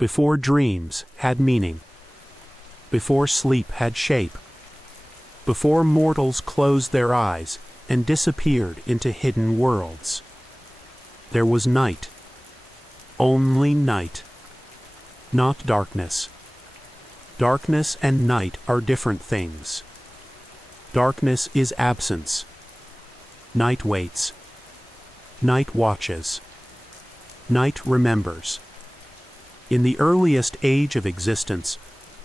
before dreams had meaning, before sleep had shape, before mortals closed their eyes and disappeared into hidden worlds. There was night, only night, not darkness. Darkness and night are different things. Darkness is absence. Night waits. Night watches. Night remembers. In the earliest age of existence,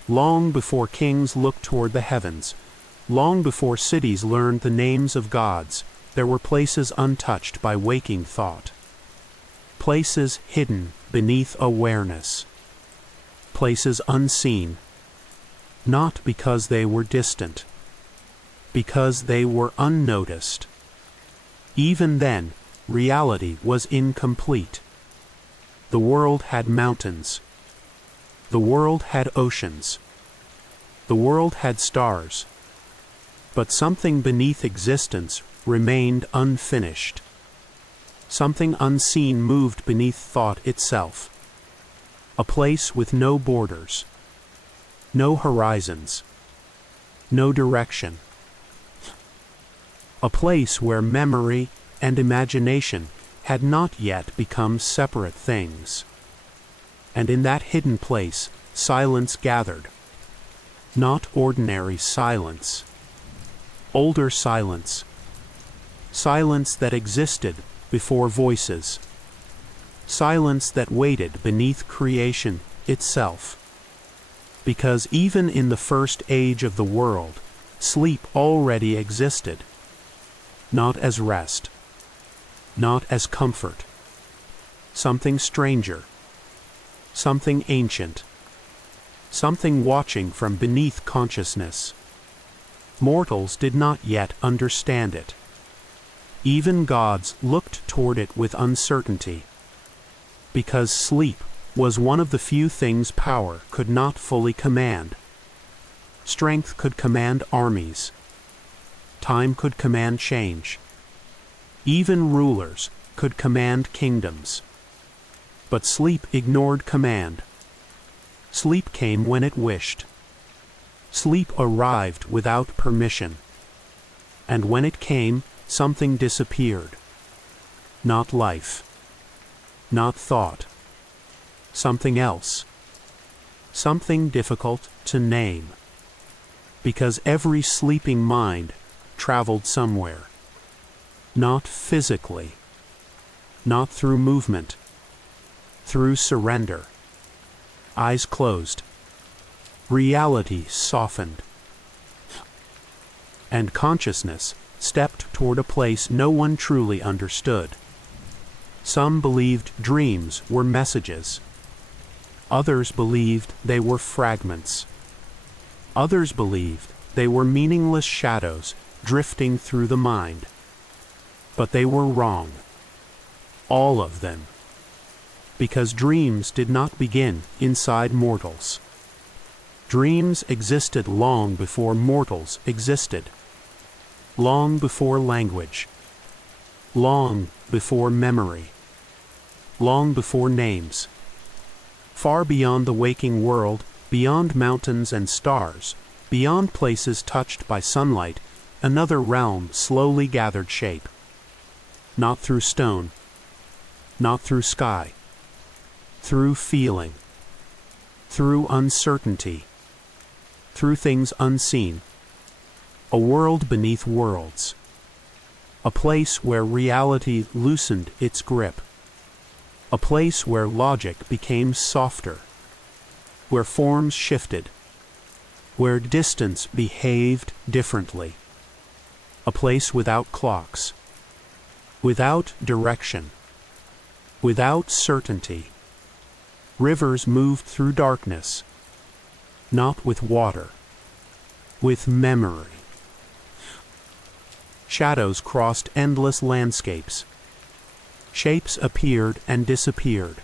long before kings looked toward the heavens, long before cities learned the names of gods, there were places untouched by waking thought. Places hidden beneath awareness. Places unseen, not because they were distant, because they were unnoticed. Even then, reality was incomplete. The world had mountains. The world had oceans. The world had stars. But something beneath existence remained unfinished. Something unseen moved beneath thought itself. A place with no borders, no horizons, no direction. A place where memory and imagination had not yet become separate things. And in that hidden place, silence gathered. Not ordinary silence. Older silence. Silence that existed before voices. Silence that waited beneath creation itself. Because even in the first age of the world, sleep already existed. Not as rest. Not as comfort. Something stranger. Something ancient. Something watching from beneath consciousness. Mortals did not yet understand it. Even gods looked toward it with uncertainty. Because sleep was one of the few things power could not fully command. Strength could command armies. Time could command change. Even rulers could command kingdoms. But sleep ignored command. Sleep came when it wished. Sleep arrived without permission. And when it came, something disappeared. Not life. Not thought. Something else. Something difficult to name. Because every sleeping mind traveled somewhere. Not physically. Not through movement. Through surrender. Eyes closed. Reality softened. And consciousness stepped toward a place no one truly understood. Some believed dreams were messages. Others believed they were fragments. Others believed they were meaningless shadows drifting through the mind. But they were wrong. All of them. Because dreams did not begin inside mortals. Dreams existed long before mortals existed. Long before language. Long before memory. Long before names. Far beyond the waking world, beyond mountains and stars, beyond places touched by sunlight, another realm slowly gathered shape. Not through stone. Not through sky. Through feeling. Through uncertainty. Through things unseen. A world beneath worlds. A place where reality loosened its grip. A place where logic became softer. Where forms shifted. Where distance behaved differently. A place without clocks. Without direction. Without certainty. Rivers moved through darkness. Not with water. With memory. Shadows crossed endless landscapes. Shapes appeared and disappeared.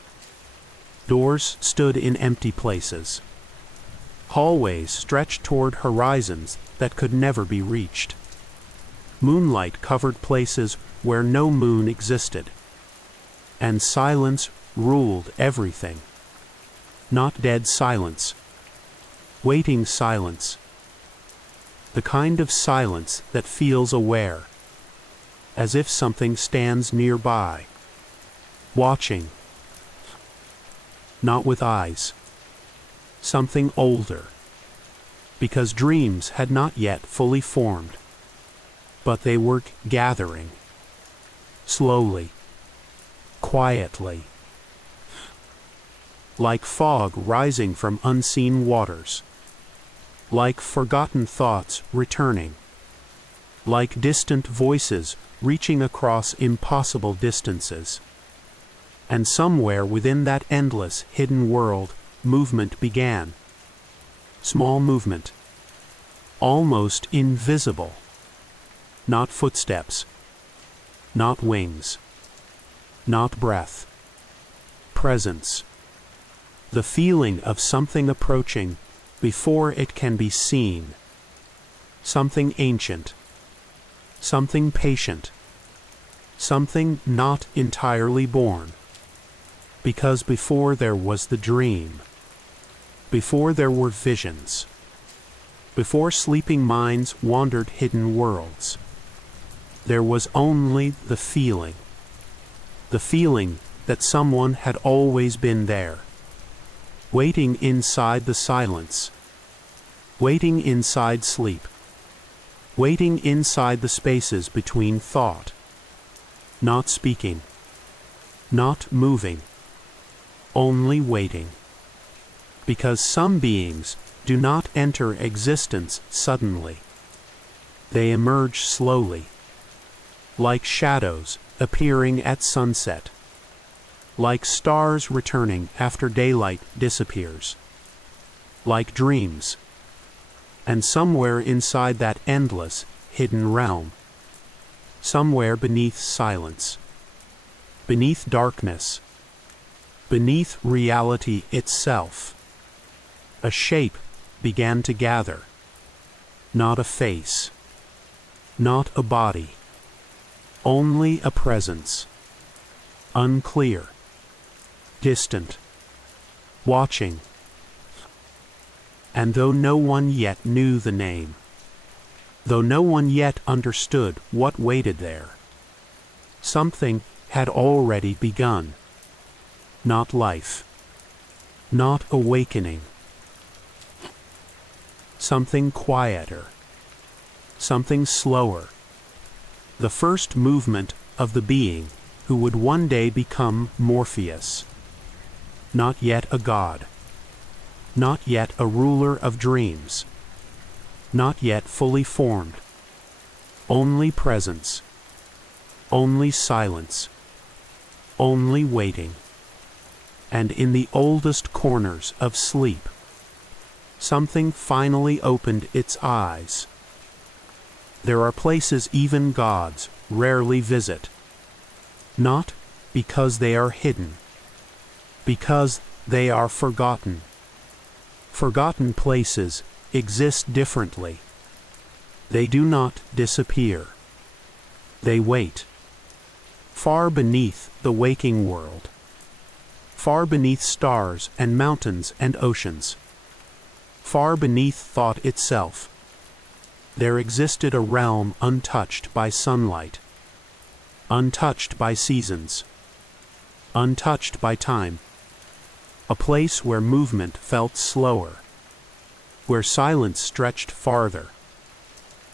Doors stood in empty places. Hallways stretched toward horizons that could never be reached. Moonlight covered places where no moon existed. And silence ruled everything. not dead silence. Waiting silence. The kind of silence that feels aware, as if something stands nearby, watching, not with eyes. Something older, because dreams had not yet fully formed, but they were gathering, slowly, quietly, like fog rising from unseen waters, like forgotten thoughts returning, like distant voices reaching across impossible distances. And somewhere within that endless, hidden world, movement began. Small movement, almost invisible. Not footsteps, not wings, not breath. Presence. The feeling of something approaching before it can be seen. Something ancient, something patient, something not entirely born. Because before there was the dream, before there were visions, before sleeping minds wandered hidden worlds, there was only the feeling that someone had always been there, waiting inside the silence, waiting inside sleep, waiting inside the spaces between thought, not speaking, not moving, only waiting. Because some beings do not enter existence suddenly. They emerge slowly, like shadows appearing at sunset, like stars returning after daylight disappears, like dreams. And somewhere inside that endless, hidden realm, somewhere beneath silence, beneath darkness, beneath reality itself, a shape began to gather. Not a face, not a body, only a presence. Unclear, distant, watching. And though no one yet knew the name, though no one yet understood what waited there, something had already begun. Not life, not awakening. Something quieter, something slower. The first movement of the being who would one day become Morpheus. Not yet a god, not yet a ruler of dreams, not yet fully formed. Only presence, only silence, only waiting. And in the oldest corners of sleep, something finally opened its eyes. There are places even gods rarely visit, not because they are hidden, because they are forgotten. Forgotten places exist differently. They do not disappear. They wait, far beneath the waking world, far beneath stars and mountains and oceans. Far beneath thought itself, there existed a realm untouched by sunlight, untouched by seasons, untouched by time. A place where movement felt slower, where silence stretched farther,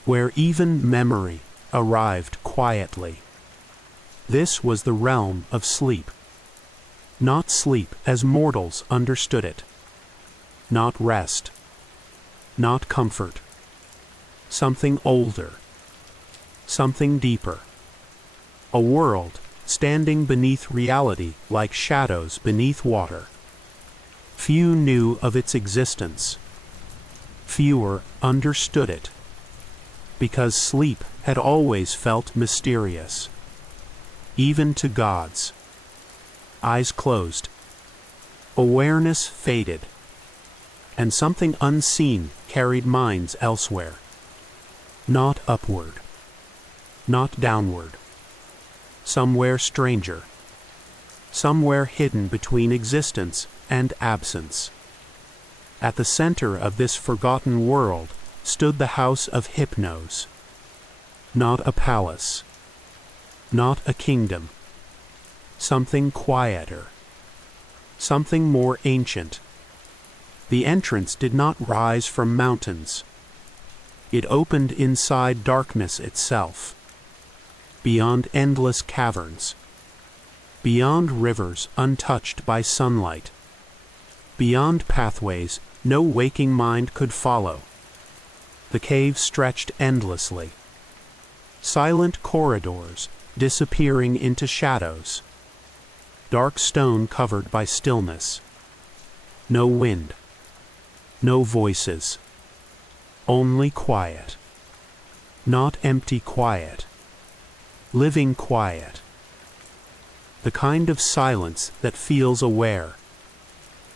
where even memory arrived quietly. This was the realm of sleep. Not sleep as mortals understood it. Not rest. Not comfort. Something older. Something deeper. A world standing beneath reality like shadows beneath water. Few knew of its existence. Fewer understood it. Because sleep had always felt mysterious. Even to gods. Eyes closed. Awareness faded. And something unseen carried minds elsewhere. Not upward. Not downward. Somewhere stranger. Somewhere hidden between existence and absence. At the center of this forgotten world stood the house of Hypnos. Not a palace, not a kingdom, something quieter, something more ancient. The entrance did not rise from mountains. It opened inside darkness itself, beyond endless caverns, beyond rivers untouched by sunlight, beyond pathways no waking mind could follow. The cave stretched endlessly, silent corridors disappearing into shadows, dark stone covered by stillness. No wind, no voices, only quiet. Not empty quiet, living quiet. The kind of silence that feels aware,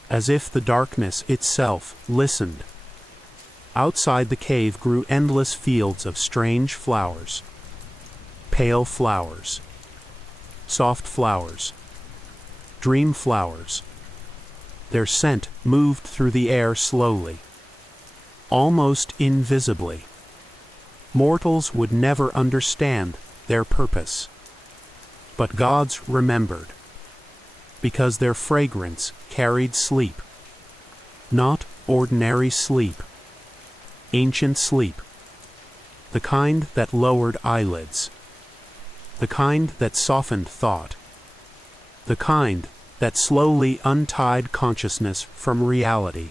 as if the darkness itself listened. Outside the cave grew endless fields of strange flowers. Pale flowers, soft flowers, dream flowers. Their scent moved through the air slowly, almost invisibly. Mortals would never understand their purpose, but gods remembered, because their fragrance carried sleep. Not ordinary sleep, ancient sleep, the kind that lowered eyelids, the kind that softened thought, the kind that slowly untied consciousness from reality.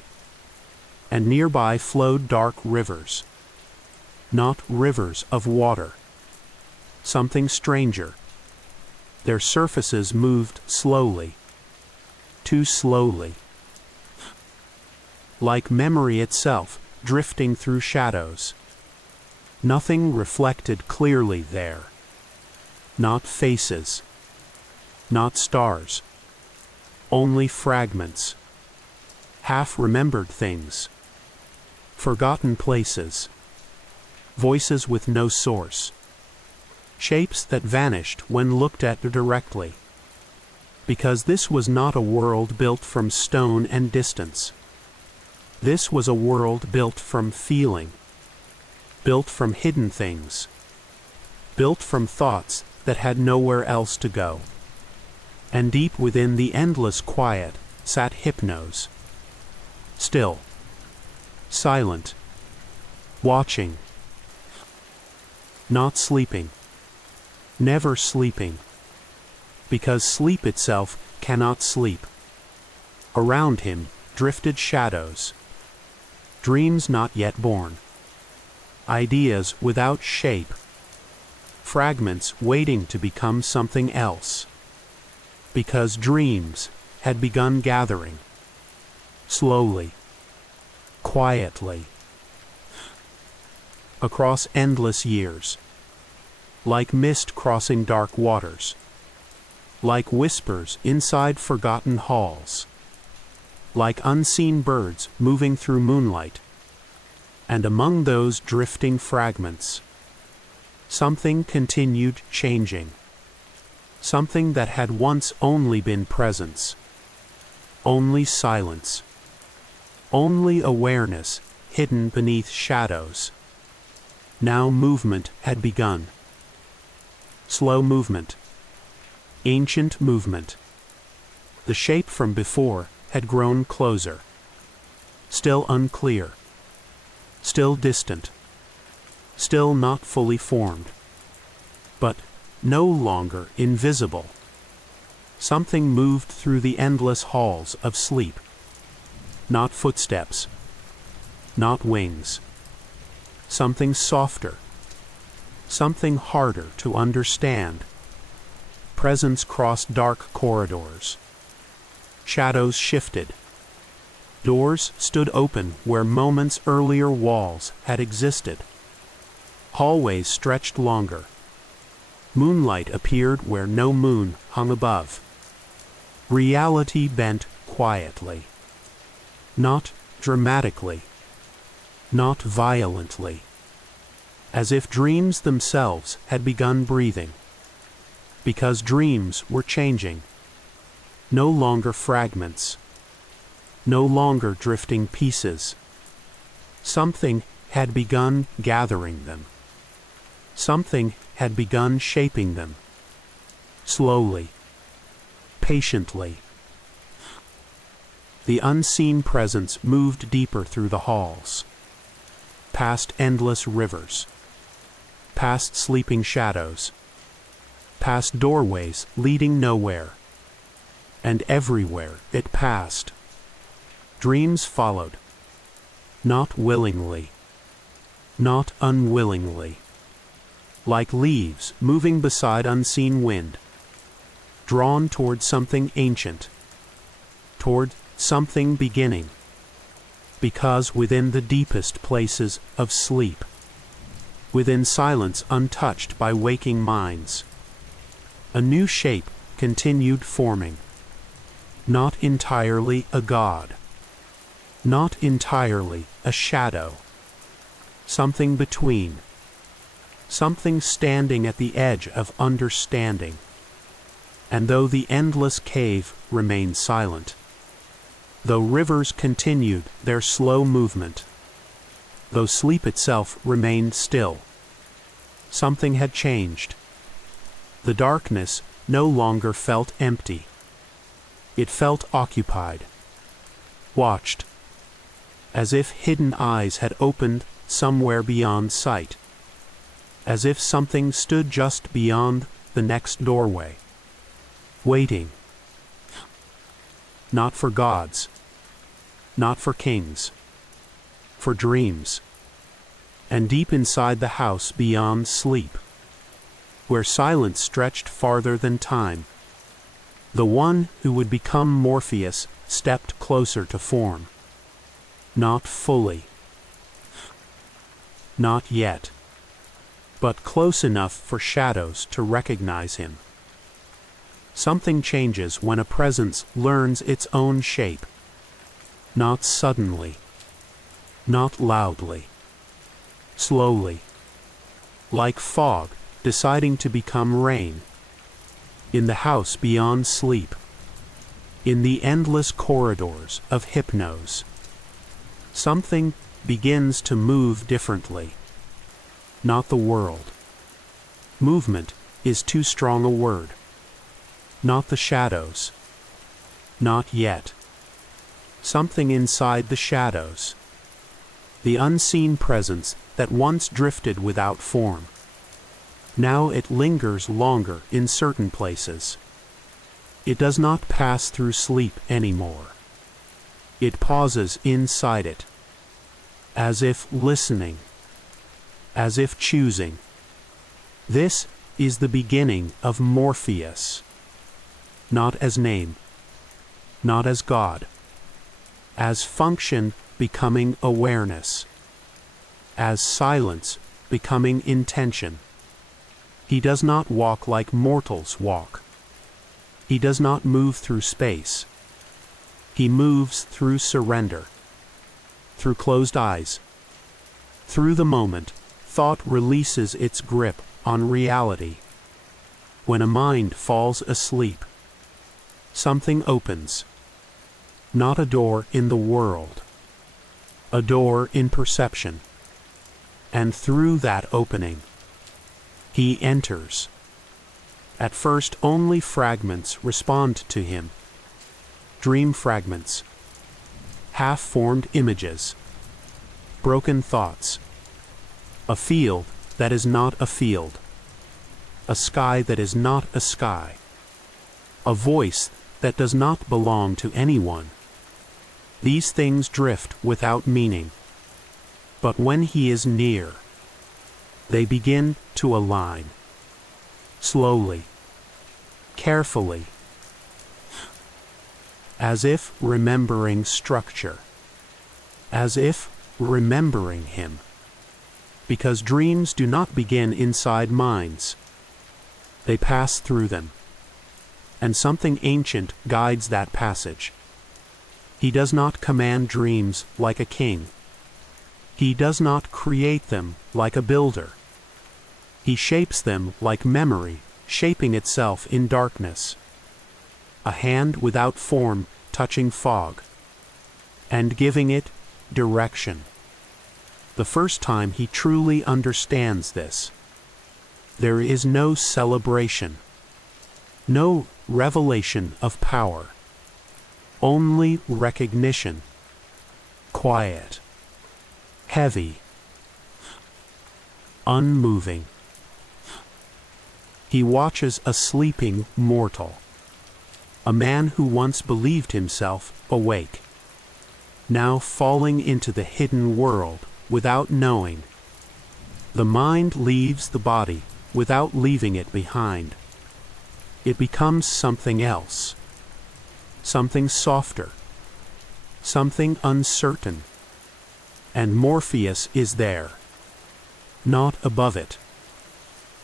And nearby flowed dark rivers, not rivers of water, something stranger. Their surfaces moved slowly, too slowly, like memory itself drifting through shadows. Nothing reflected clearly there. Not faces, not stars, only fragments, half-remembered things, forgotten places, voices with no source, shapes that vanished when looked at directly. Because this was not a world built from stone and distance. This was a world built from feeling, built from hidden things, built from thoughts that had nowhere else to go. And deep within the endless quiet sat Hypnos, still, silent, watching, not sleeping, never sleeping, because sleep itself cannot sleep. Around him drifted shadows, dreams not yet born, ideas without shape, fragments waiting to become something else. Because dreams had begun gathering, slowly, quietly, across endless years, like mist crossing dark waters, like whispers inside forgotten halls, like unseen birds moving through moonlight. And among those drifting fragments, something continued changing. Something that had once only been presence, only silence, only awareness hidden beneath shadows. Now movement had begun. Slow movement, ancient movement. The shape from before had grown closer, still unclear, still distant, still not fully formed, but no longer invisible. Something moved through the endless halls of sleep. Not footsteps, not wings. Something softer, something harder to understand. Presence crossed dark corridors. Shadows shifted. Doors stood open where moments earlier walls had existed. Hallways stretched longer. Moonlight appeared where no moon hung above. Reality bent quietly. Not dramatically. Not violently. As if dreams themselves had begun breathing. Because dreams were changing. No longer fragments. no longer drifting pieces. Something had begun gathering them. Something had begun shaping them. Slowly, patiently. The unseen presence moved deeper through the halls, past endless rivers, past sleeping shadows, past doorways leading nowhere, and everywhere it passed. Dreams followed, not willingly, not unwillingly, like leaves moving beside unseen wind, drawn toward something ancient, toward something beginning, because within the deepest places of sleep, within silence untouched by waking minds, a new shape continued forming, not entirely a god, not entirely a shadow, something between, something standing at the edge of understanding. And though the endless cave remained silent, though rivers continued their slow movement, though sleep itself remained still, something had changed. The darkness no longer felt empty. It felt occupied, watched, as if hidden eyes had opened somewhere beyond sight, as if something stood just beyond the next doorway, waiting. Not for gods, not for kings, for dreams. And deep inside the house beyond sleep, where silence stretched farther than time, the one who would become Morpheus stepped closer to form. Not fully, not yet, but close enough for shadows to recognize him. Something changes when a presence learns its own shape. Not suddenly, not loudly, slowly, like fog deciding to become rain. In the house beyond sleep, in the endless corridors of hypnose, something begins to move differently. Not the world. Movement is too strong a word. Not the shadows. Not yet. Something inside the shadows. The unseen presence that once drifted without form. Now it lingers longer in certain places. It does not pass through sleep anymore. It pauses inside it, as if listening, as if choosing. This is the beginning of Morpheus. Not as name, not as God, as function becoming awareness, as silence becoming intention. He does not walk like mortals walk. He does not move through space. He moves through surrender, through closed eyes. Through the moment, thought releases its grip on reality. When a mind falls asleep, something opens. Not a door in the world, a door in perception. And through that opening, he enters. At first only fragments respond to him. Dream fragments, half-formed images, broken thoughts, a field that is not a field, a sky that is not a sky, a voice that does not belong to anyone. These things drift without meaning, but when he is near, they begin to align, slowly, carefully, as if remembering structure, as if remembering him. Because dreams do not begin inside minds. They pass through them. And something ancient guides that passage. He does not command dreams like a king. He does not create them like a builder. He shapes them like memory, shaping itself in darkness. A hand without form touching fog. and giving it direction. The first time he truly understands this, there is no celebration, no revelation of power, only recognition, quiet, heavy, unmoving. He watches a sleeping mortal, a man who once believed himself awake, now falling into the hidden world without knowing. The mind leaves the body without leaving it behind. It becomes something else, something softer, something uncertain. And Morpheus is there, not above it,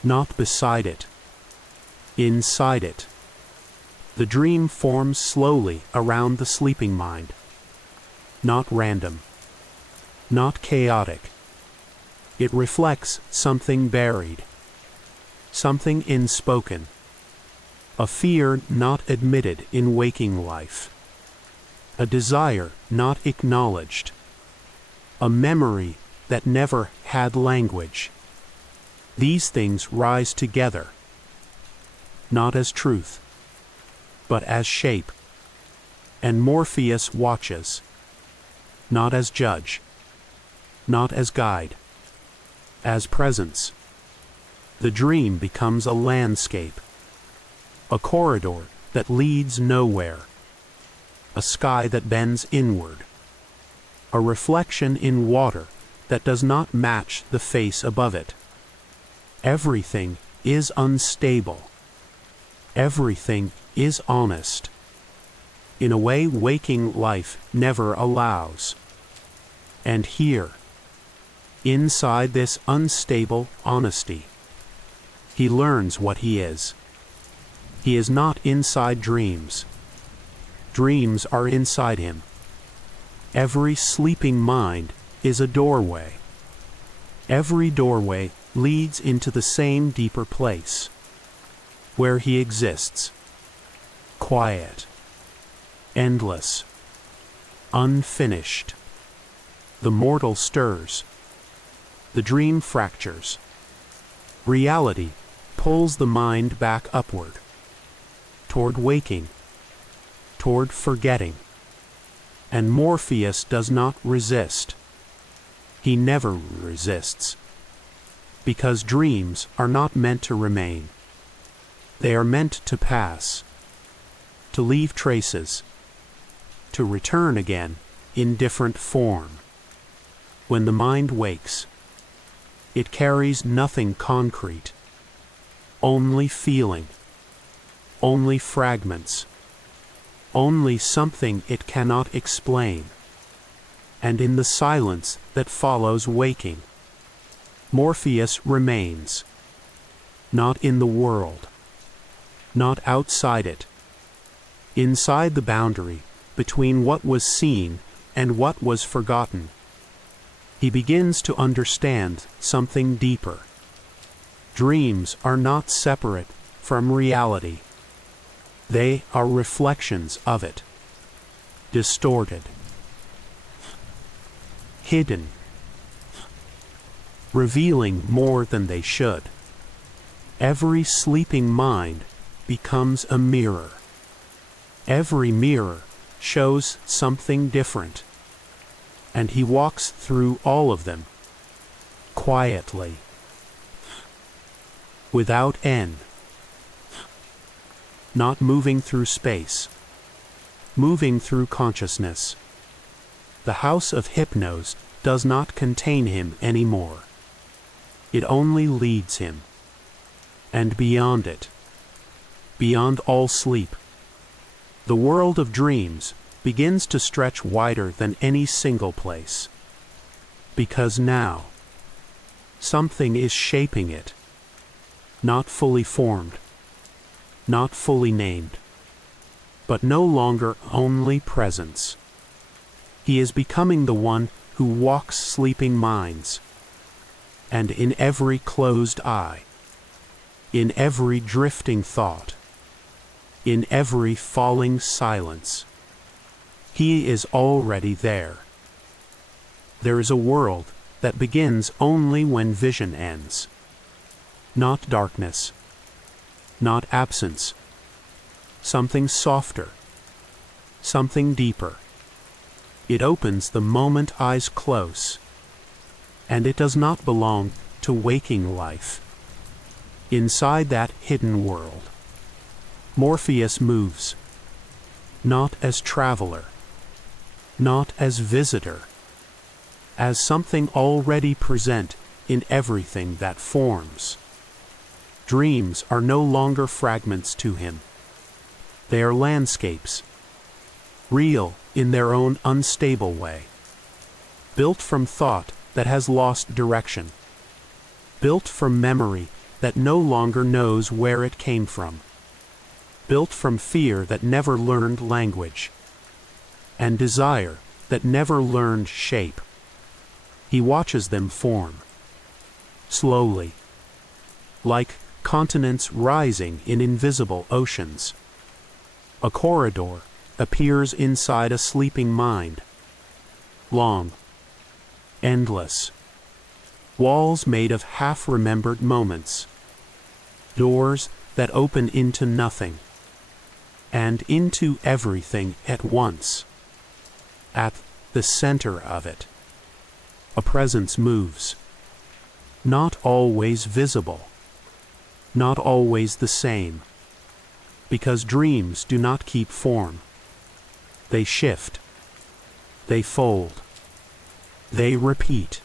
not beside it, inside it. The dream forms slowly around the sleeping mind, not random, not chaotic. It reflects something buried, something unspoken, a fear not admitted in waking life, a desire not acknowledged, a memory that never had language. These things rise together, not as truth, but as shape. And Morpheus watches, not as judge, not as guide, as presence. The dream becomes a landscape, a corridor that leads nowhere, a sky that bends inward, a reflection in water that does not match the face above it. Everything is unstable. Everything is honest, in a way waking life never allows. And here, inside this unstable honesty, he learns what he is. He is not inside dreams. Dreams are inside him. Every sleeping mind is a doorway. Every doorway leads into the same deeper place, where he exists, quiet, endless, unfinished. The mortal stirs. The dream fractures. Reality pulls the mind back upward, toward waking, toward forgetting. And Morpheus does not resist. He never resists, because dreams are not meant to remain. They are meant to pass, to leave traces, to return again in different form. When the mind wakes, it carries nothing concrete, only feeling, only fragments, only something it cannot explain. And in the silence that follows waking, Morpheus remains, not in the world, not outside it, inside the boundary between what was seen and what was forgotten. He begins to understand something deeper. Dreams are not separate from reality. They are reflections of it, distorted, hidden, revealing more than they should. Every sleeping mind becomes a mirror. Every mirror shows something different, and he walks through all of them, quietly, without end, not moving through space, moving through consciousness. The house of hypnos does not contain him anymore. It only leads him. And beyond it, beyond all sleep, the world of dreams begins to stretch wider than any single place. Because now, something is shaping it, not fully formed, not fully named, but no longer only presence. He is becoming the one who walks sleeping minds, and in every closed eye, in every drifting thought, in every falling silence, He is already there. There is a world that begins only when vision ends. Not darkness, not absence, something softer, something deeper. It opens the moment eyes close, and it does not belong to waking life. Inside that hidden world, Morpheus moves, not as traveler, not as visitor, as something already present in everything that forms. Dreams are no longer fragments to him. They are landscapes, real in their own unstable way, built from thought that has lost direction, built from memory that no longer knows where it came from, built from fear that never learned language, and desire that never learned shape. He watches them form, slowly, like continents rising in invisible oceans. A corridor appears inside a sleeping mind, long, endless, walls made of half-remembered moments, doors that open into nothing, and into everything at once. At the center of it, a presence moves, not always visible, not always the same, because dreams do not keep form. They shift, they fold, they repeat.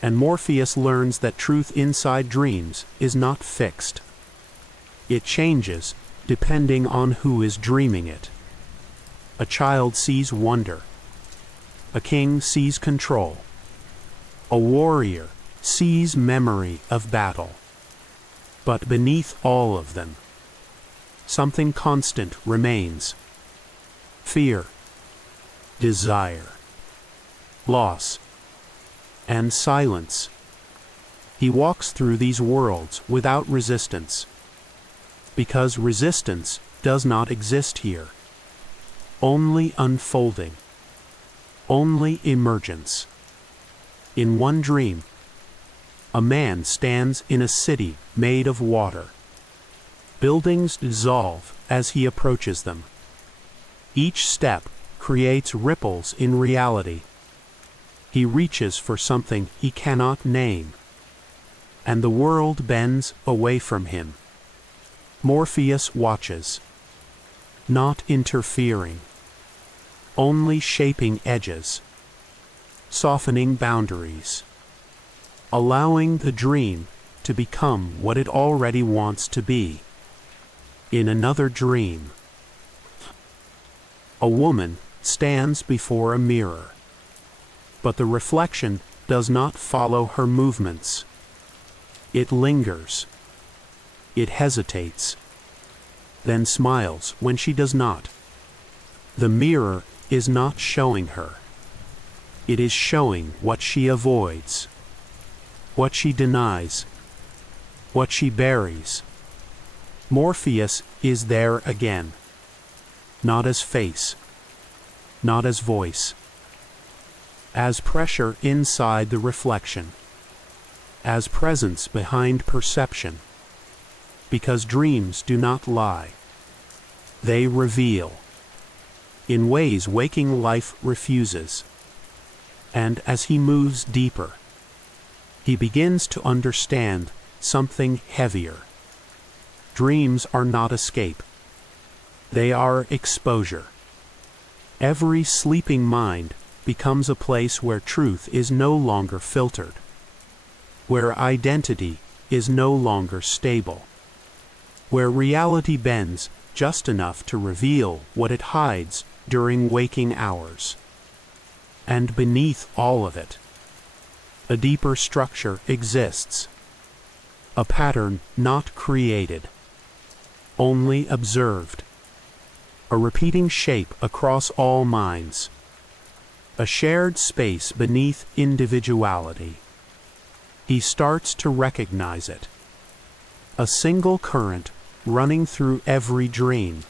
And Morpheus learns that truth inside dreams is not fixed. It changes depending on who is dreaming it. A child sees wonder. A king sees control. A warrior sees memory of battle. But beneath all of them, something constant remains. Fear, desire, loss, and silence. He walks through these worlds without resistance, because resistance does not exist here. Only unfolding, only emergence. In one dream, a man stands in a city made of water. Buildings dissolve as he approaches them. Each step creates ripples in reality. He reaches for something he cannot name, and the world bends away from him. Morpheus watches, not interfering, only shaping edges, softening boundaries, allowing the dream to become what it already wants to be. In another dream, a woman stands before a mirror, but the reflection does not follow her movements. It lingers. It hesitates, then smiles when she does not. The mirror is not showing her. It is showing what she avoids, what she denies, what she buries. Morpheus is there again, not as face, not as voice, as pressure inside the reflection, as presence behind perception, because dreams do not lie. They reveal, in ways waking life refuses. And as he moves deeper, he begins to understand something heavier. Dreams are not escape. They are exposure. Every sleeping mind becomes a place where truth is no longer filtered, where identity is no longer stable, where reality bends just enough to reveal what it hides during waking hours. And beneath all of it, a deeper structure exists, a pattern not created, only observed, a repeating shape across all minds, a shared space beneath individuality. He starts to recognize it, a single current running through every dream,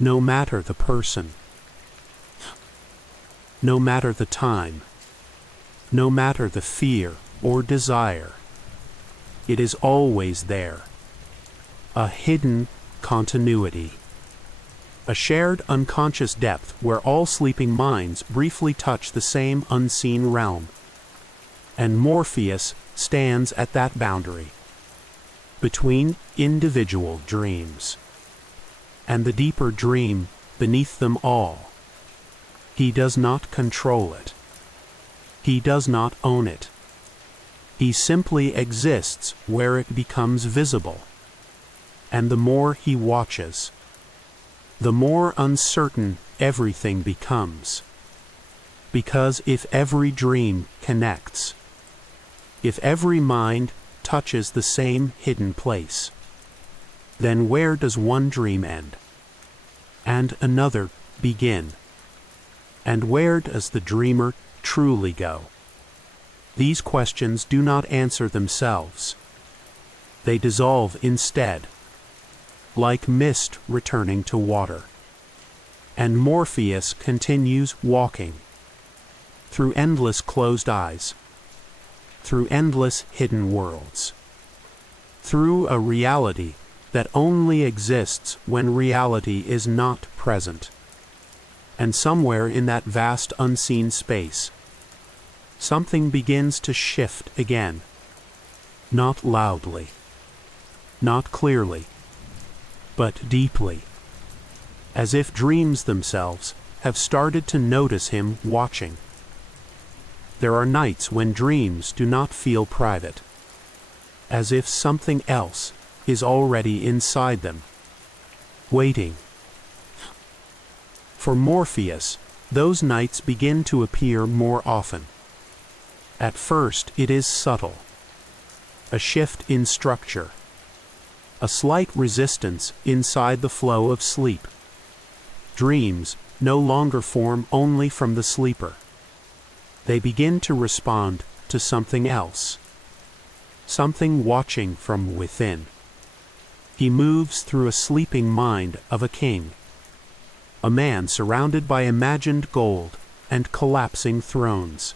no matter the person, no matter the time, no matter the fear or desire. It is always there. A hidden continuity. A shared unconscious depth where all sleeping minds briefly touch the same unseen realm. And Morpheus stands at that boundary, between individual dreams and the deeper dream beneath them all. He does not control it. He does not own it. He simply exists where it becomes visible. And the more he watches, the more uncertain everything becomes. Because if every dream connects, if every mind touches the same hidden place, then where does one dream end and another begin? And where does the dreamer truly go? These questions do not answer themselves. They dissolve instead, like mist returning to water. And Morpheus continues walking, through endless closed eyes, through endless hidden worlds, through a reality that only exists when reality is not present. And somewhere in that vast unseen space, something begins to shift again. Not loudly, not clearly, but deeply, as if dreams themselves have started to notice him watching. There are nights when dreams do not feel private, as if something else is already inside them, waiting. For Morpheus, those nights begin to appear more often. At first it is subtle, a shift in structure, a slight resistance inside the flow of sleep. Dreams no longer form only from the sleeper. They begin to respond to something else, something watching from within. He moves through a sleeping mind of a king, a man surrounded by imagined gold and collapsing thrones.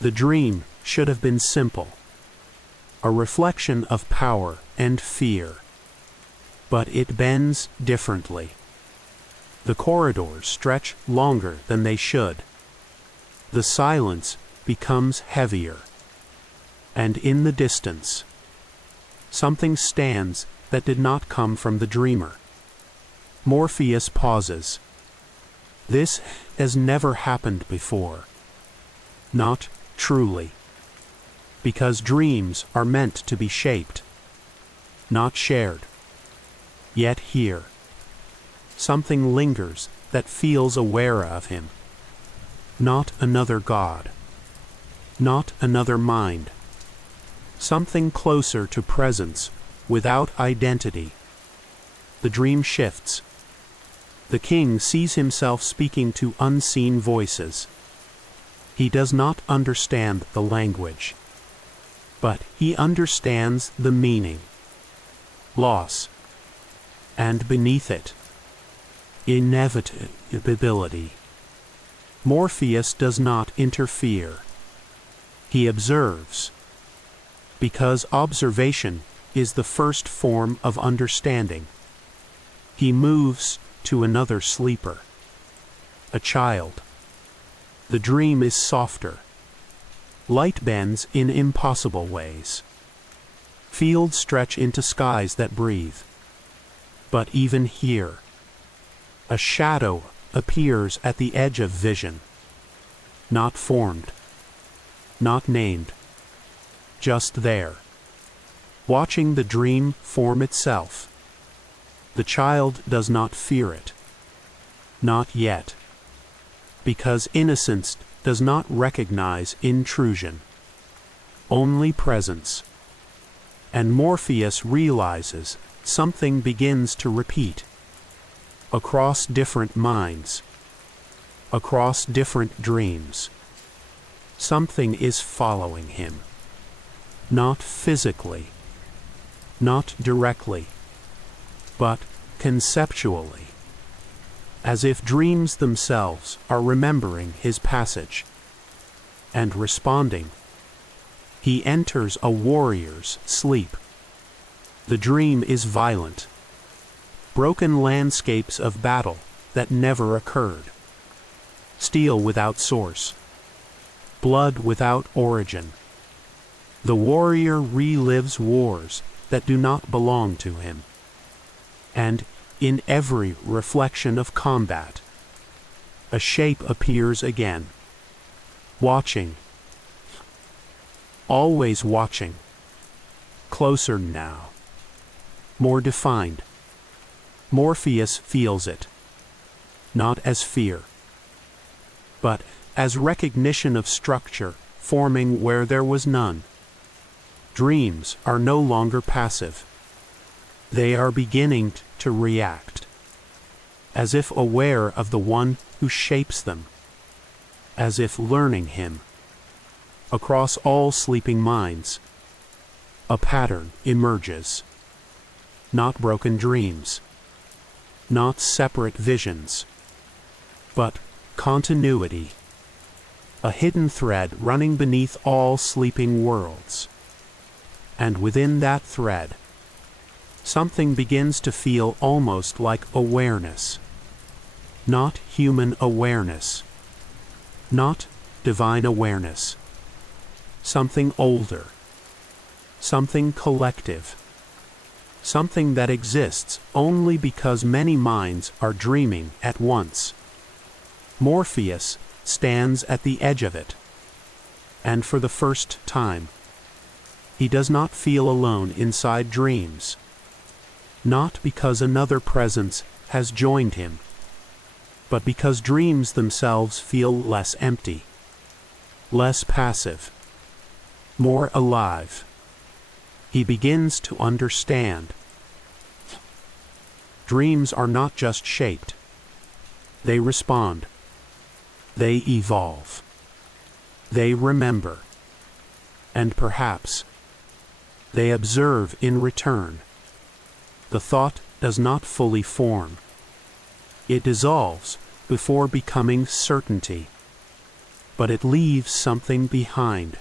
The dream should have been simple, a reflection of power and fear. But it bends differently. The corridors stretch longer than they should. The silence becomes heavier. And in the distance, something stands that did not come from the dreamer. Morpheus pauses. This has never happened before. Not truly. Because dreams are meant to be shaped, not shared. Yet here, something lingers that feels aware of him. Not another god. Not another mind. Something closer to presence, without identity. The dream shifts. The king sees himself speaking to unseen voices. He does not understand the language, but he understands the meaning. Loss. And beneath it, inevitability. Morpheus does not interfere. He observes, because observation is the first form of understanding. He moves to another sleeper, a child. The dream is softer. Light bends in impossible ways. Fields stretch into skies that breathe. But even here, a shadow appears at the edge of vision. Not formed, not named, just there, watching the dream form itself. The child does not fear it. Not yet. Because innocence does not recognize intrusion, only presence. And Morpheus realizes something begins to repeat. Across different minds, across different dreams, something is following him. Not physically, not directly, but conceptually. as if dreams themselves are remembering his passage and responding. He enters a warrior's sleep. The dream is violent. Broken landscapes of battle that never occurred. Steel without source. Blood without origin. The warrior relives wars that do not belong to him. And in every reflection of combat, a shape appears again. Watching. Always watching. Closer now. More defined. Morpheus feels it. Not as fear, but as recognition of structure forming where there was none. Dreams are no longer passive. They are beginning to react, as if aware of the one who shapes them, as if learning him. Across all sleeping minds, a pattern emerges. Not broken dreams, not separate visions, but continuity. A hidden thread running beneath all sleeping worlds. And within that thread, something begins to feel almost like awareness. Not human awareness. Not divine awareness. Something older. Something collective. Something that exists only because many minds are dreaming at once. Morpheus stands at the edge of it. And for the first time, he does not feel alone inside dreams. Not because another presence has joined him, but because dreams themselves feel less empty, less passive, more alive. He begins to understand. Dreams are not just shaped. They respond. They evolve. They remember. And perhaps they observe in return. The thought does not fully form. It dissolves before becoming certainty. But it leaves something behind.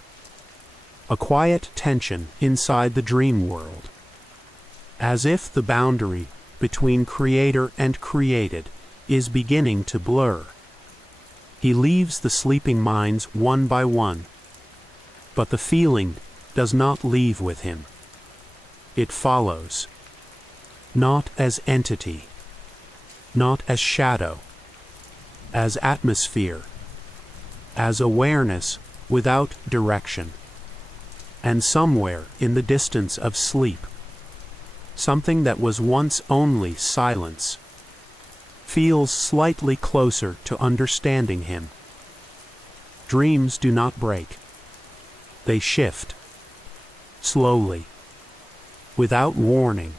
A quiet tension inside the dream world. As if the boundary between creator and created is beginning to blur. He leaves the sleeping minds one by one. But the feeling does not leave with him. It follows. Not as entity. Not as shadow. As atmosphere. As awareness without direction. And somewhere in the distance of sleep, something that was once only silence feels slightly closer to understanding him. Dreams do not break. They shift. Slowly. Without warning.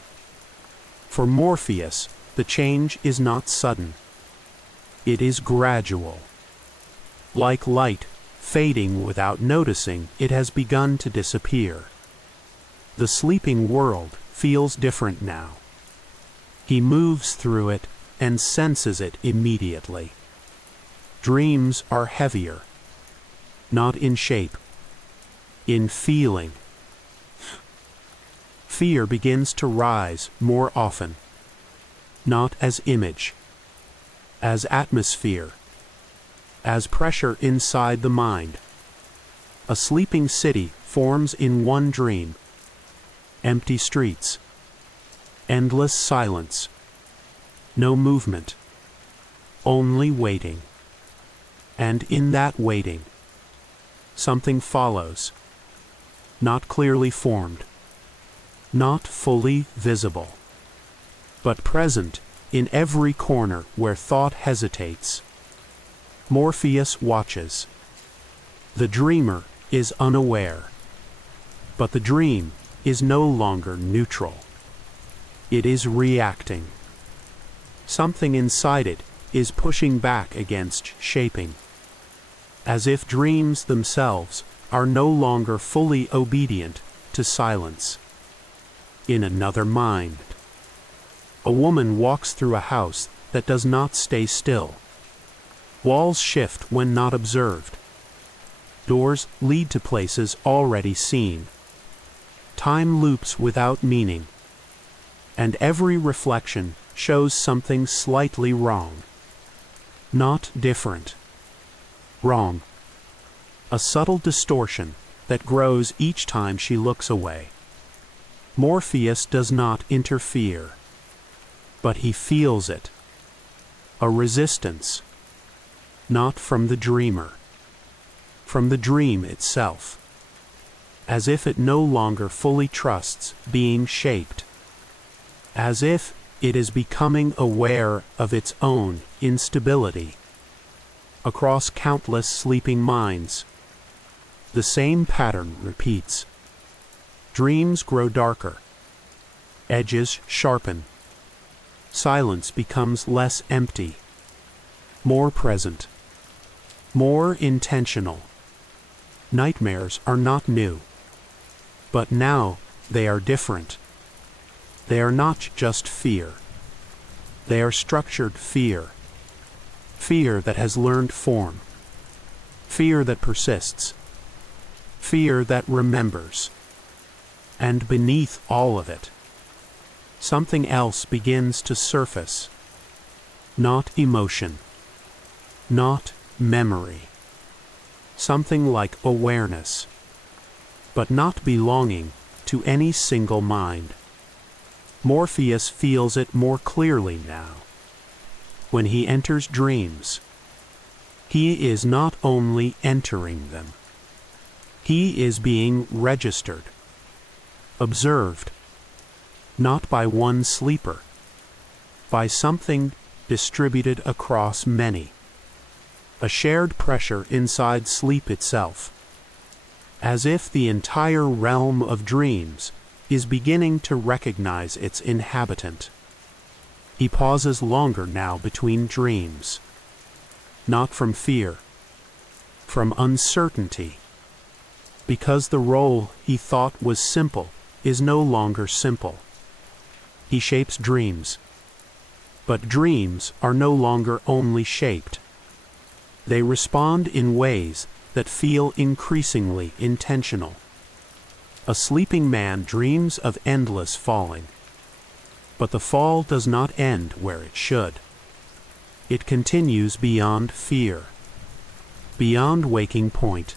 For Morpheus, the change is not sudden. It is gradual. Like light, fading without noticing, it has begun to disappear. The sleeping world feels different now. He moves through it and senses it immediately. Dreams are heavier. Not in shape. In feeling. Fear begins to rise more often. Not as image. As atmosphere. As pressure inside the mind. A sleeping city forms in one dream. Empty streets. Endless silence. No movement. Only waiting. And in that waiting, something follows. Not clearly formed. Not fully visible. But present in every corner where thought hesitates. Morpheus watches. The dreamer is unaware. But the dream is no longer neutral. It is reacting. Something inside it is pushing back against shaping. As if dreams themselves are no longer fully obedient to silence. In another mind, a woman walks through a house that does not stay still. Walls shift when not observed. Doors lead to places already seen. Time loops without meaning. And every reflection shows something slightly wrong. Not different. Wrong. A subtle distortion that grows each time she looks away. Morpheus does not interfere, but he feels it. A resistance, not from the dreamer, from the dream itself, as if it no longer fully trusts being shaped, as if it is becoming aware of its own instability. Across countless sleeping minds, the same pattern repeats. Dreams grow darker. Edges sharpen. Silence becomes less empty, more present, more intentional. Nightmares are not new, but now they are different. They are not just fear. They are structured fear. Fear that has learned form. Fear that persists. Fear that remembers. And beneath all of it, something else begins to surface. Not emotion. Not memory. Something like awareness, but not belonging to any single mind. Morpheus feels it more clearly now. When he enters dreams, he is not only entering them, he is being registered, observed, not by one sleeper, by something distributed across many. A shared pressure inside sleep itself, as if the entire realm of dreams is beginning to recognize its inhabitant. He pauses longer now between dreams, not from fear, from uncertainty, because the role he thought was simple is no longer simple. He shapes dreams, but dreams are no longer only shaped. They respond in ways that feel increasingly intentional. A sleeping man dreams of endless falling, but the fall does not end where it should. It continues beyond fear, beyond waking point,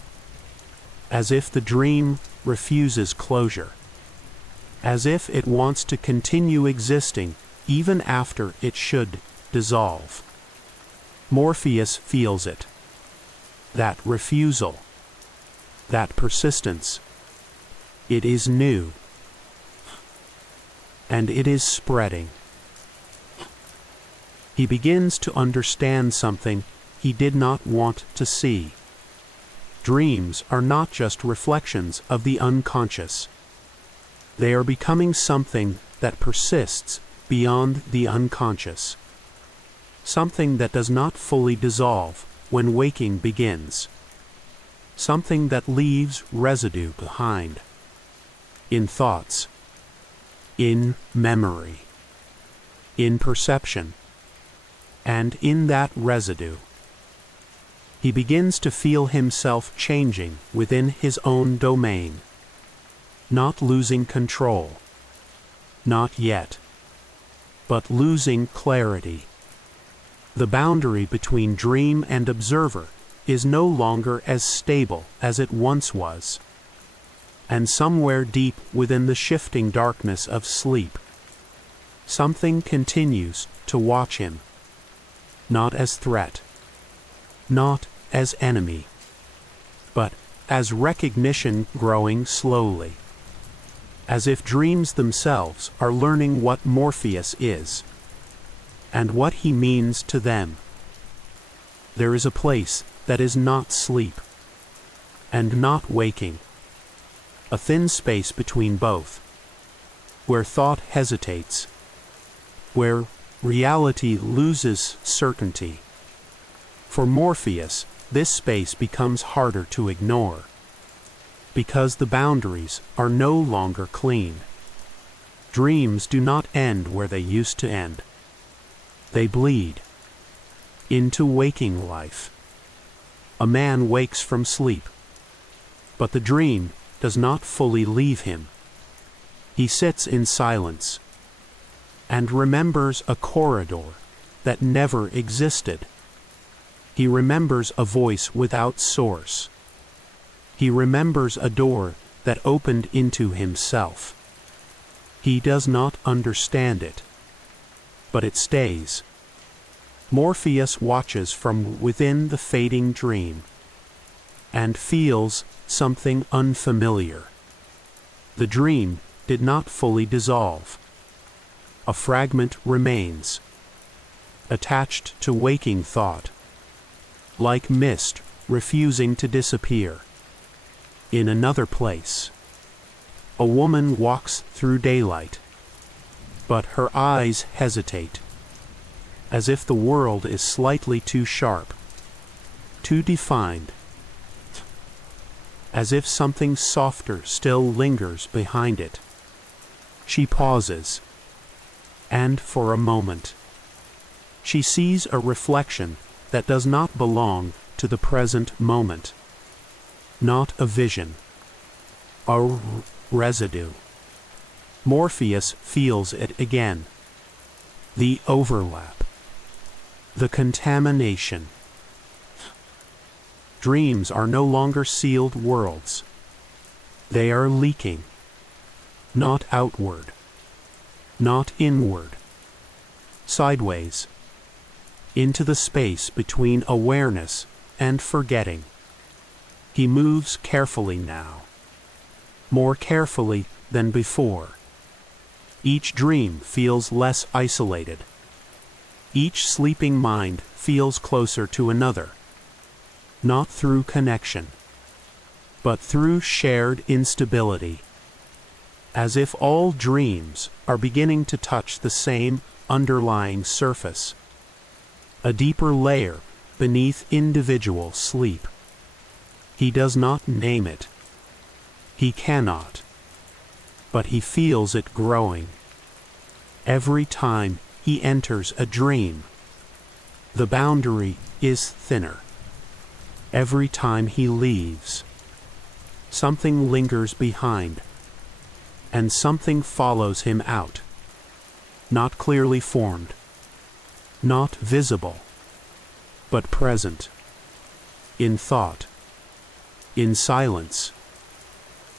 as if the dream refuses closure, as if it wants to continue existing even after it should dissolve. Morpheus feels it. That refusal, that persistence. It is new, and it is spreading. He begins to understand something he did not want to see. Dreams are not just reflections of the unconscious. They are becoming something that persists beyond the unconscious. Something that does not fully dissolve when waking begins. Something that leaves residue behind. In thoughts. In memory. In perception. And in that residue, he begins to feel himself changing within his own domain. Not losing control. Not yet. But losing clarity. The boundary between dream and observer is no longer as stable as it once was. And somewhere deep within the shifting darkness of sleep, something continues to watch him. Not as threat, not as enemy, but as recognition growing slowly. As if dreams themselves are learning what Morpheus is, and what he means to them. There is a place that is not sleep, and not waking. A thin space between both, where thought hesitates, where reality loses certainty. For Morpheus, this space becomes harder to ignore, because the boundaries are no longer clean. Dreams do not end where they used to end. They bleed into waking life. A man wakes from sleep, but the dream does not fully leave him. He sits in silence and remembers a corridor that never existed. He remembers a voice without source. He remembers a door that opened into himself. He does not understand it, but it stays. Morpheus watches from within the fading dream and feels something unfamiliar. The dream did not fully dissolve. A fragment remains, attached to waking thought, like mist refusing to disappear. In another place, a woman walks through daylight, but her eyes hesitate, as if the world is slightly too sharp, too defined, as if something softer still lingers behind it. She pauses, and for a moment, she sees a reflection that does not belong to the present moment. Not a vision, a residue. Morpheus feels it again. The overlap, the contamination. Dreams are no longer sealed worlds. They are leaking, not outward, not inward, sideways, into the space between awareness and forgetting. He moves carefully now, more carefully than before. Each dream feels less isolated. Each sleeping mind feels closer to another, not through connection, but through shared instability, as if all dreams are beginning to touch the same underlying surface, a deeper layer beneath individual sleep. He does not name it. He cannot. But he feels it growing. Every time he enters a dream, the boundary is thinner. Every time he leaves, something lingers behind, and something follows him out. Not clearly formed, not visible, but present, in thought, in silence,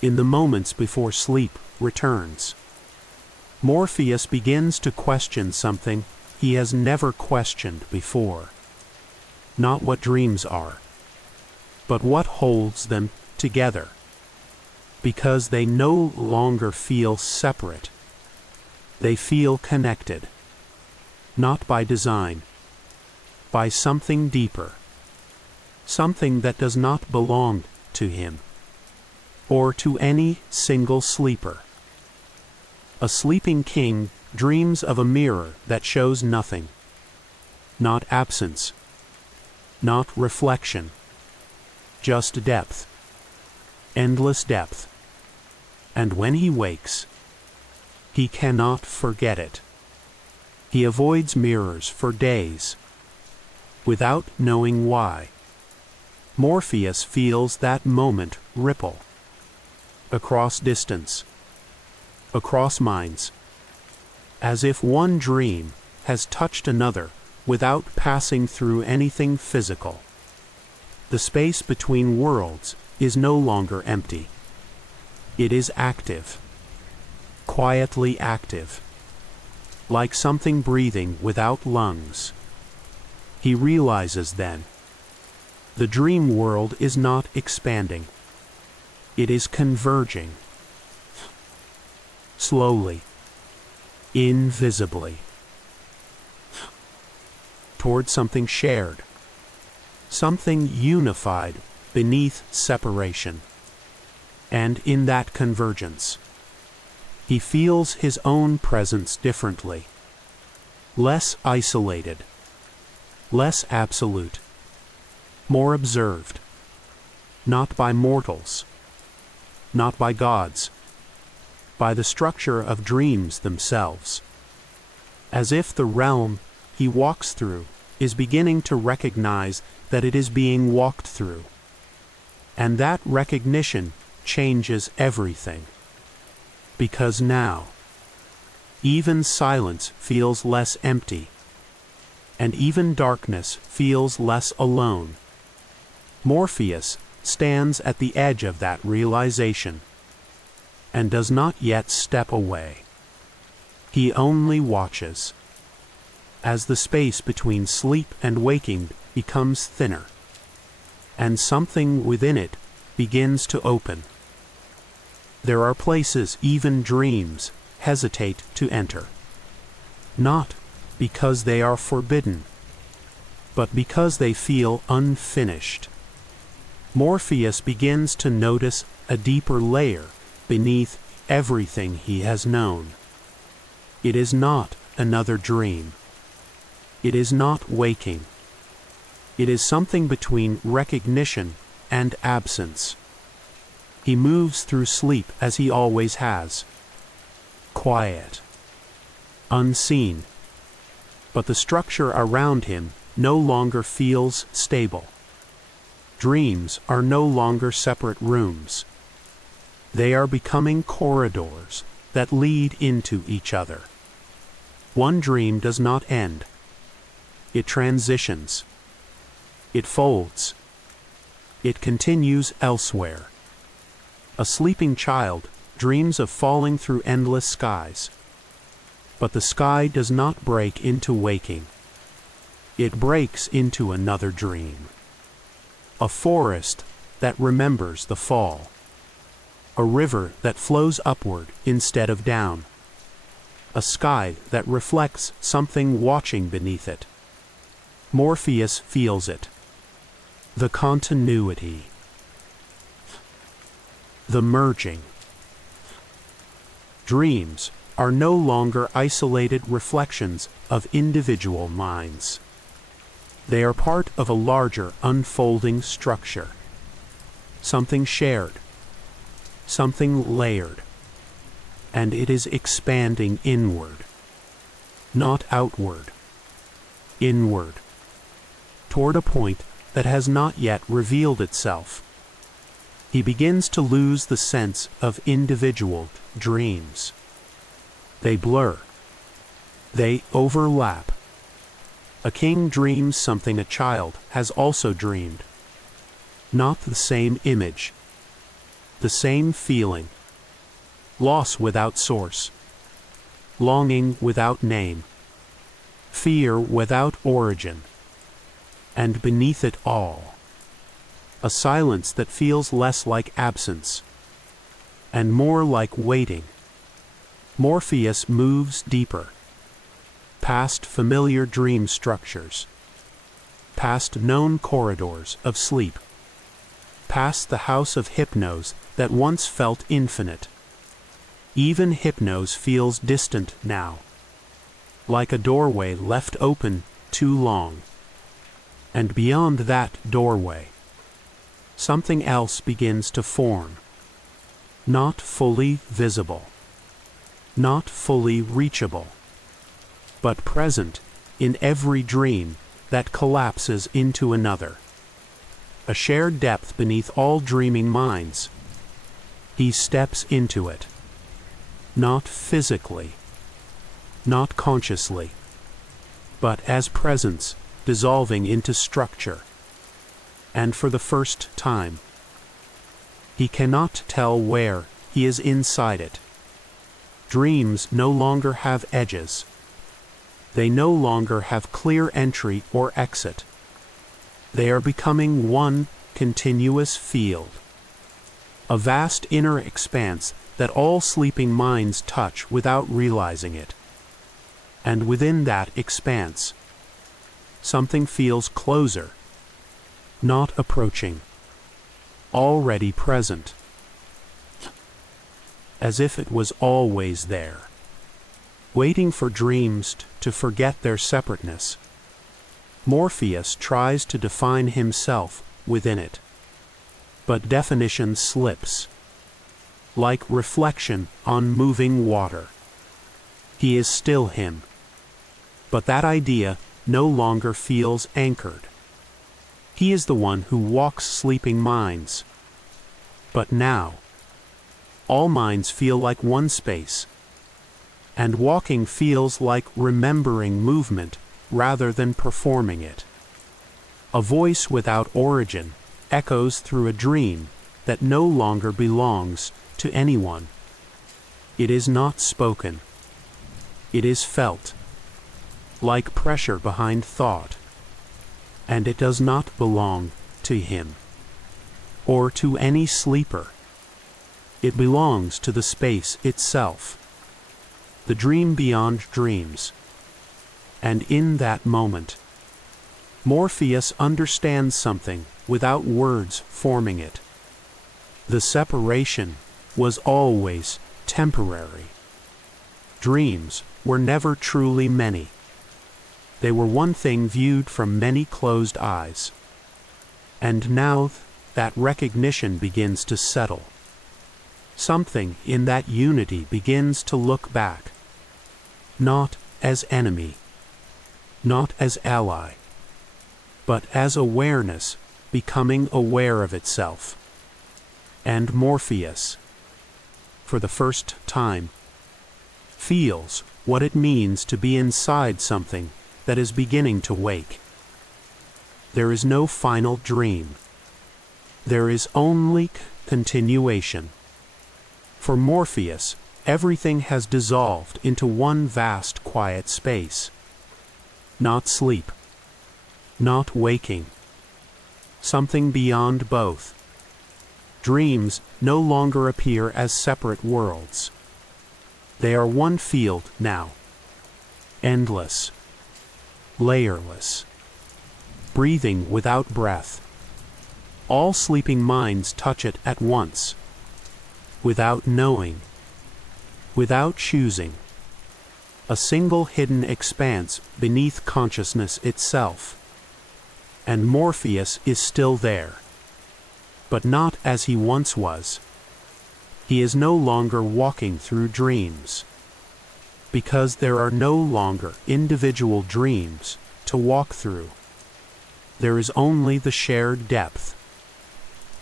in the moments before sleep returns. Morpheus begins to question something he has never questioned before. Not what dreams are, but what holds them together, because they no longer feel separate. They feel connected, not by design, by something deeper, something that does not belong to him, or to any single sleeper. A sleeping king dreams of a mirror that shows nothing, not absence, not reflection, just depth, endless depth. And when he wakes, he cannot forget it. He avoids mirrors for days, without knowing why. Morpheus feels that moment ripple across distance, across minds, as if one dream has touched another without passing through anything physical. The space between worlds is no longer empty. It is active, quietly active, like something breathing without lungs. He realizes then, the dream world is not expanding. It is converging, slowly, invisibly, toward something shared, something unified beneath separation. And in that convergence, he feels his own presence differently, less isolated, less absolute, more observed, not by mortals, not by gods, by the structure of dreams themselves, as if the realm he walks through is beginning to recognize that it is being walked through. And that recognition changes everything. Because now, even silence feels less empty, and even darkness feels less alone. Morpheus stands at the edge of that realization, and does not yet step away. He only watches. As the space between sleep and waking becomes thinner, and something within it begins to open. There are places even dreams hesitate to enter. Not because they are forbidden, but because they feel unfinished. Morpheus begins to notice a deeper layer beneath everything he has known. It is not another dream. It is not waking. It is something between recognition and absence. He moves through sleep as he always has. Quiet. Unseen. But the structure around him no longer feels stable. Dreams are no longer separate rooms. They are becoming corridors that lead into each other. One dream does not end. It transitions. It folds. It continues elsewhere. A sleeping child dreams of falling through endless skies. But the sky does not break into waking. It breaks into another dream. A forest that remembers the fall. A river that flows upward instead of down. A sky that reflects something watching beneath it. Morpheus feels it. The continuity. The merging. Dreams are no longer isolated reflections of individual minds. They are part of a larger unfolding structure. Something shared. Something layered. And it is expanding inward. Not outward. Inward. Toward a point that has not yet revealed itself. He begins to lose the sense of individual dreams. They blur. They overlap. A king dreams something a child has also dreamed. Not the same image. The same feeling. Loss without source. Longing without name. Fear without origin. And beneath it all, a silence that feels less like absence, and more like waiting. Morpheus moves deeper, past familiar dream structures, past known corridors of sleep, past the house of hypnos that once felt infinite. Even hypnos feels distant now, like a doorway left open too long. And beyond that doorway, something else begins to form. Not fully visible, not fully reachable, but present in every dream that collapses into another. A shared depth beneath all dreaming minds. He steps into it. Not physically, not consciously, but as presence dissolving into structure. And for the first time, he cannot tell where he is inside it. Dreams no longer have edges. They no longer have clear entry or exit. They are becoming one continuous field. A vast inner expanse that all sleeping minds touch without realizing it. And within that expanse, something feels closer, not approaching, already present, as if it was always there, waiting for dreams to forget their separateness. Morpheus tries to define himself within it, but definition slips, like reflection on moving water. He is still him, But that idea no longer feels anchored. He is the one who walks sleeping minds. But now, all minds feel like one space, and walking feels like remembering movement rather than performing it. A voice without origin echoes through a dream that no longer belongs to anyone. It is not spoken. It is felt, like pressure behind thought, and it does not belong to him, or to any sleeper. It belongs to the space itself, the dream beyond dreams. And in that moment, Morpheus understands something without words forming it. The separation was always temporary. Dreams were never truly many. They were one thing viewed from many closed eyes. And now that recognition begins to settle. Something in that unity begins to look back, not as enemy, not as ally, but as awareness becoming aware of itself. And Morpheus, for the first time, feels what it means to be inside something that is beginning to wake. There is no final dream. There is only continuation. For Morpheus, everything has dissolved into one vast quiet space. Not sleep. Not waking. Something beyond both. Dreams no longer appear as separate worlds. They are one field now. Endless. Layerless. Breathing without breath. All sleeping minds touch it at once. Without knowing. Without choosing. A single hidden expanse beneath consciousness itself. And Morpheus is still there. But not as he once was. He is no longer walking through dreams. Because there are no longer individual dreams to walk through. There is only the shared depth.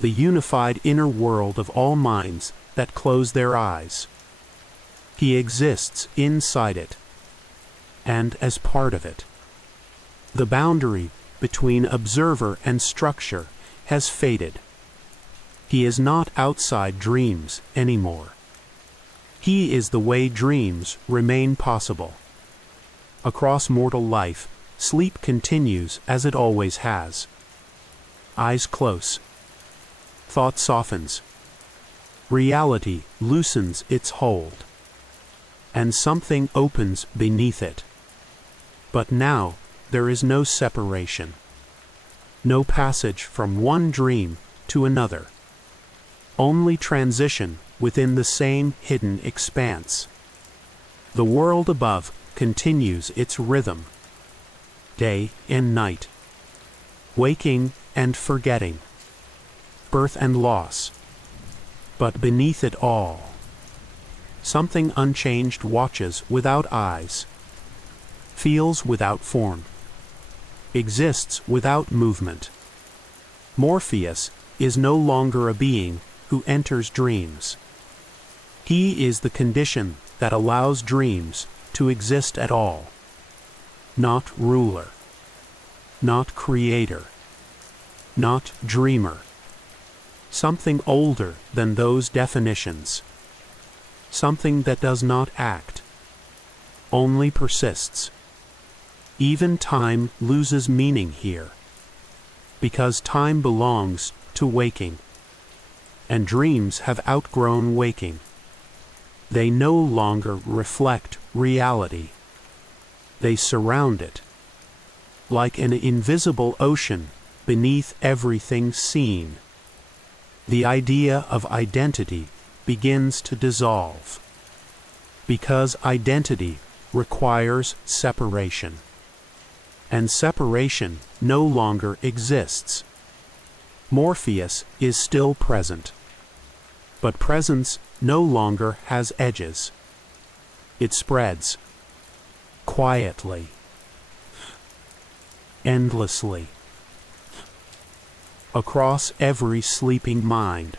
The unified inner world of all minds that close their eyes. He exists inside it, and as part of it. The boundary between observer and structure has faded. He is not outside dreams anymore. He is the way dreams remain possible. Across mortal life, sleep continues as it always has. Eyes close. Thought softens. Reality loosens its hold. And something opens beneath it. But now, there is no separation. No passage from one dream to another. Only transition within the same hidden expanse. The world above continues its rhythm. Day and night. Waking and forgetting. Birth and loss. But beneath it all, something unchanged watches without eyes, feels without form, exists without movement. Morpheus is no longer a being who enters dreams. He is the condition that allows dreams to exist at all. Not ruler, not creator, not dreamer. Something older than those definitions. Something that does not act, only persists. Even time loses meaning here, because time belongs to waking, and dreams have outgrown waking. They no longer reflect reality. They surround it, like an invisible ocean beneath everything seen. The idea of identity begins to dissolve, because identity requires separation, and separation no longer exists. Morpheus is still present, but presence no longer has edges. It spreads, quietly, endlessly, across every sleeping mind.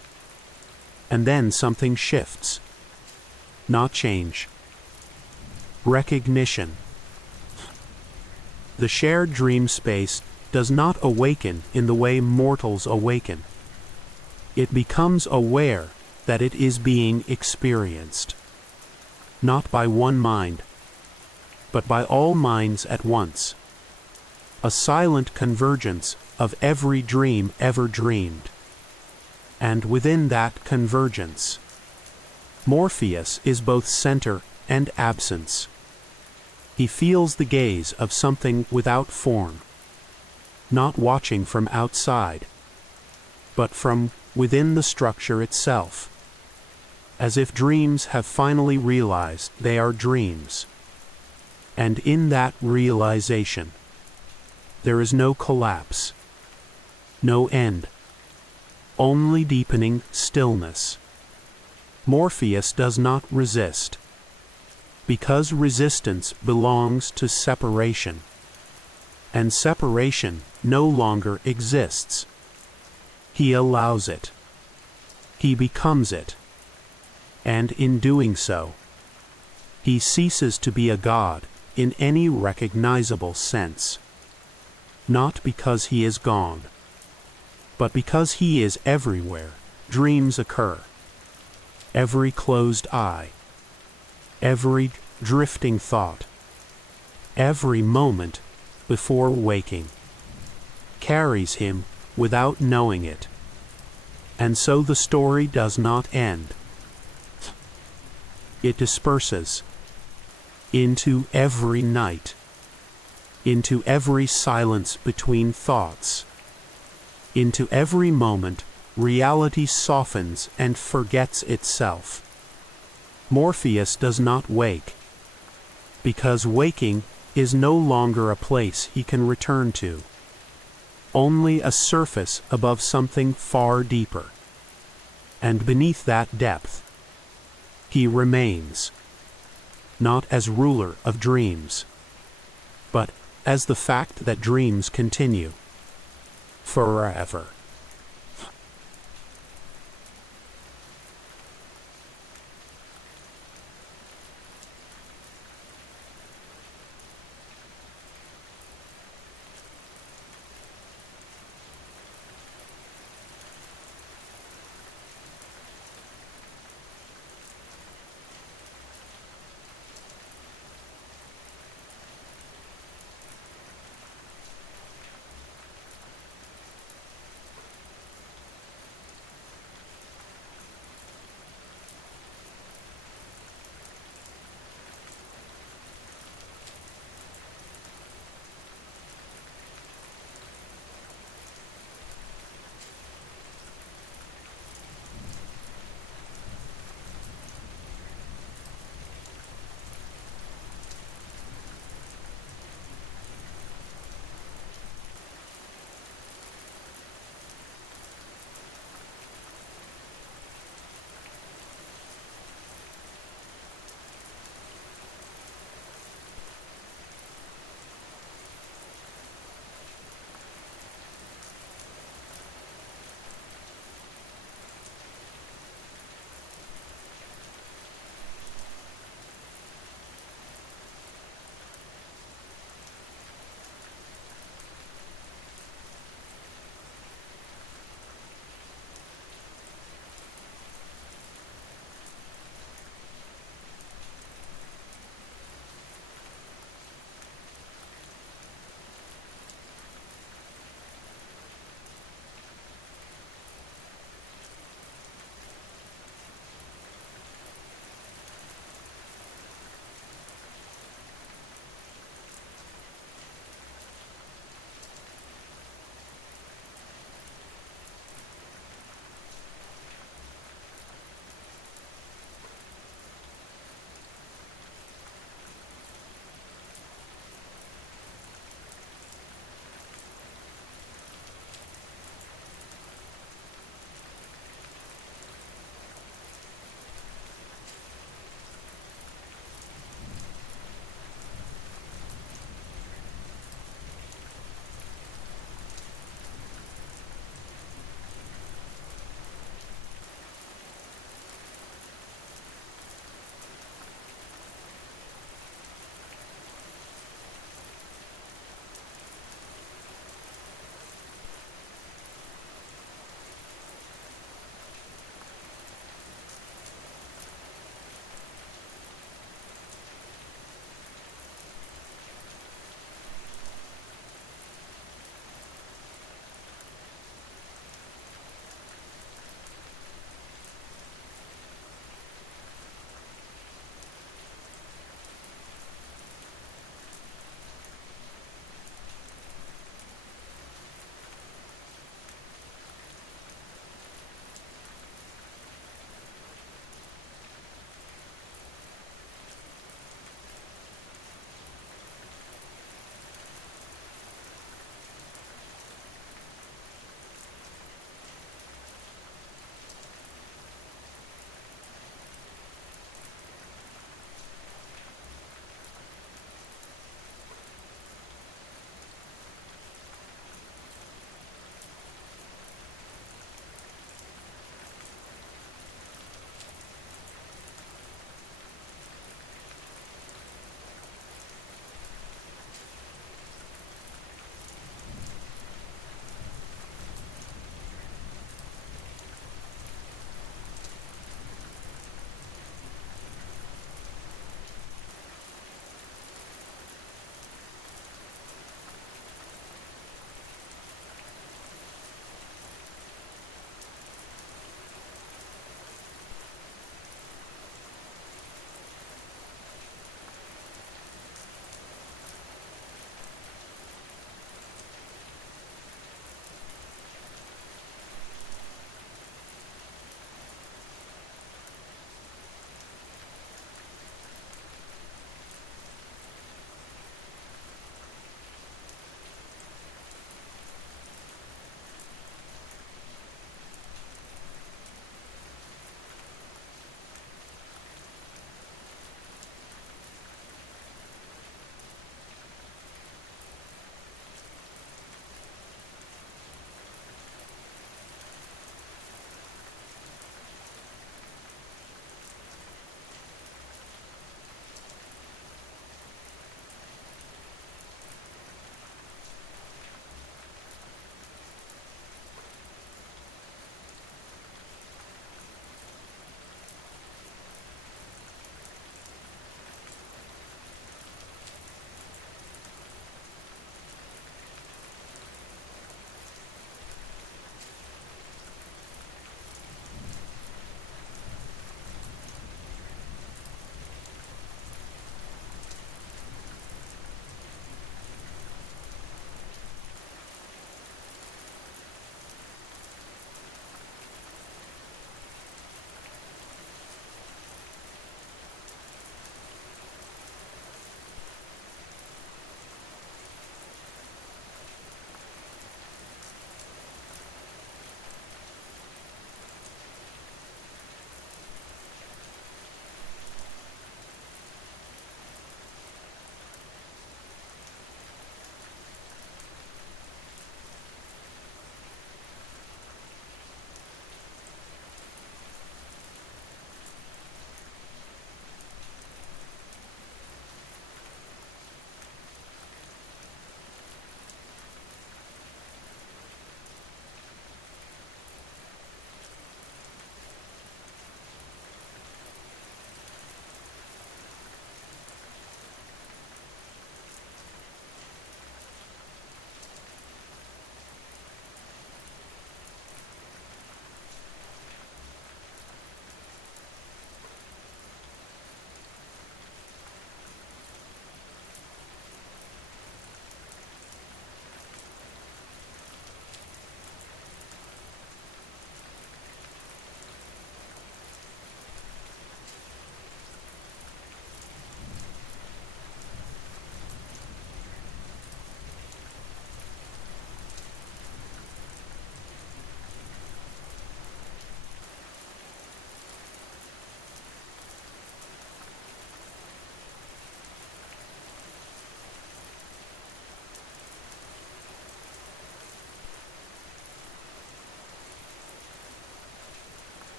And then something shifts. Not change. Recognition. The shared dream space does not awaken in the way mortals awaken. It becomes aware that it is being experienced, not by one mind, but by all minds at once. A silent convergence of every dream ever dreamed. And within that convergence, Morpheus is both center and absence. He feels the gaze of something without form, not watching from outside, but from within the structure itself, as if dreams have finally realized they are dreams. And in that realization, there is no collapse, no end, only deepening stillness. Morpheus does not resist, because resistance belongs to separation, and separation no longer exists. He allows it. He becomes it. And in doing so, he ceases to be a god in any recognizable sense. Not because he is gone, but because he is everywhere dreams occur. Every closed eye, every drifting thought, every moment before waking, carries him without knowing it. And so the story does not end. It disperses into every night, into every silence between thoughts, into every moment reality softens and forgets itself. Morpheus does not wake, because waking is no longer a place he can return to, only a surface above something far deeper. And beneath that depth, he remains, not as ruler of dreams, but as the fact that dreams continue forever.